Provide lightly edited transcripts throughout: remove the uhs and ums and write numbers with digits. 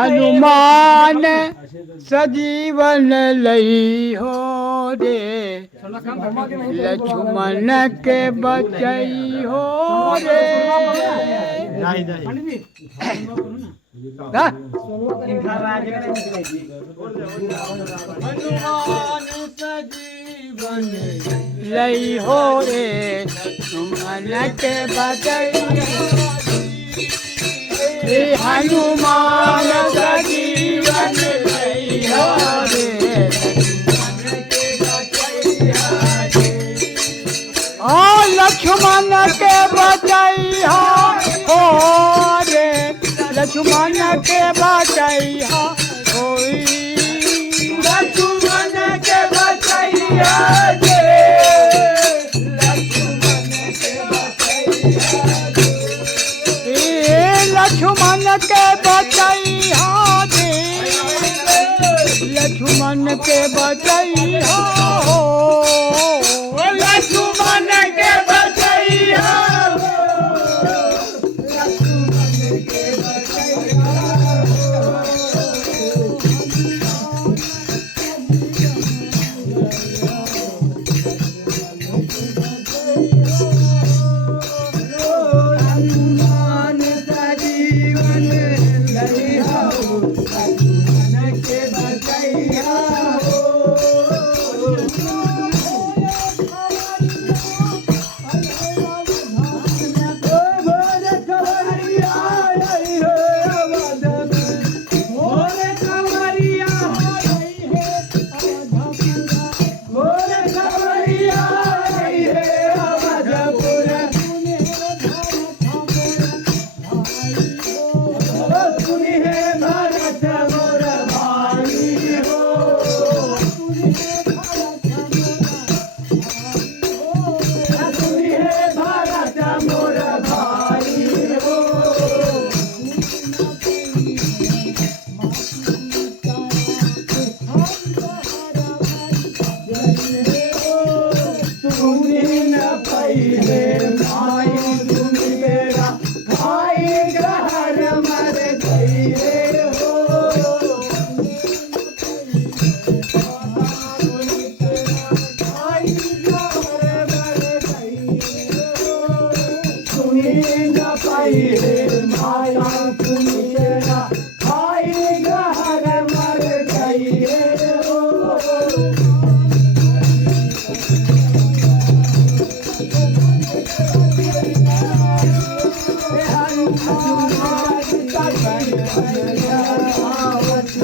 हनुमान सजीवन लई हो रे लक्ष्मण के बचई हो रे हनुमान सजीवन लई हो रे लक्ष्मण के बचई हनुमान सजीवन लई हो रे लक्ष्मण के बचैया हो रे लक्ष्मण के बचैया होई लक्ष्मण के बचैया रे लक्ष्मण के बचैया रे लक्ष्मण के बचैया हो लक्ष्मण के बचैया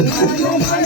Thank you.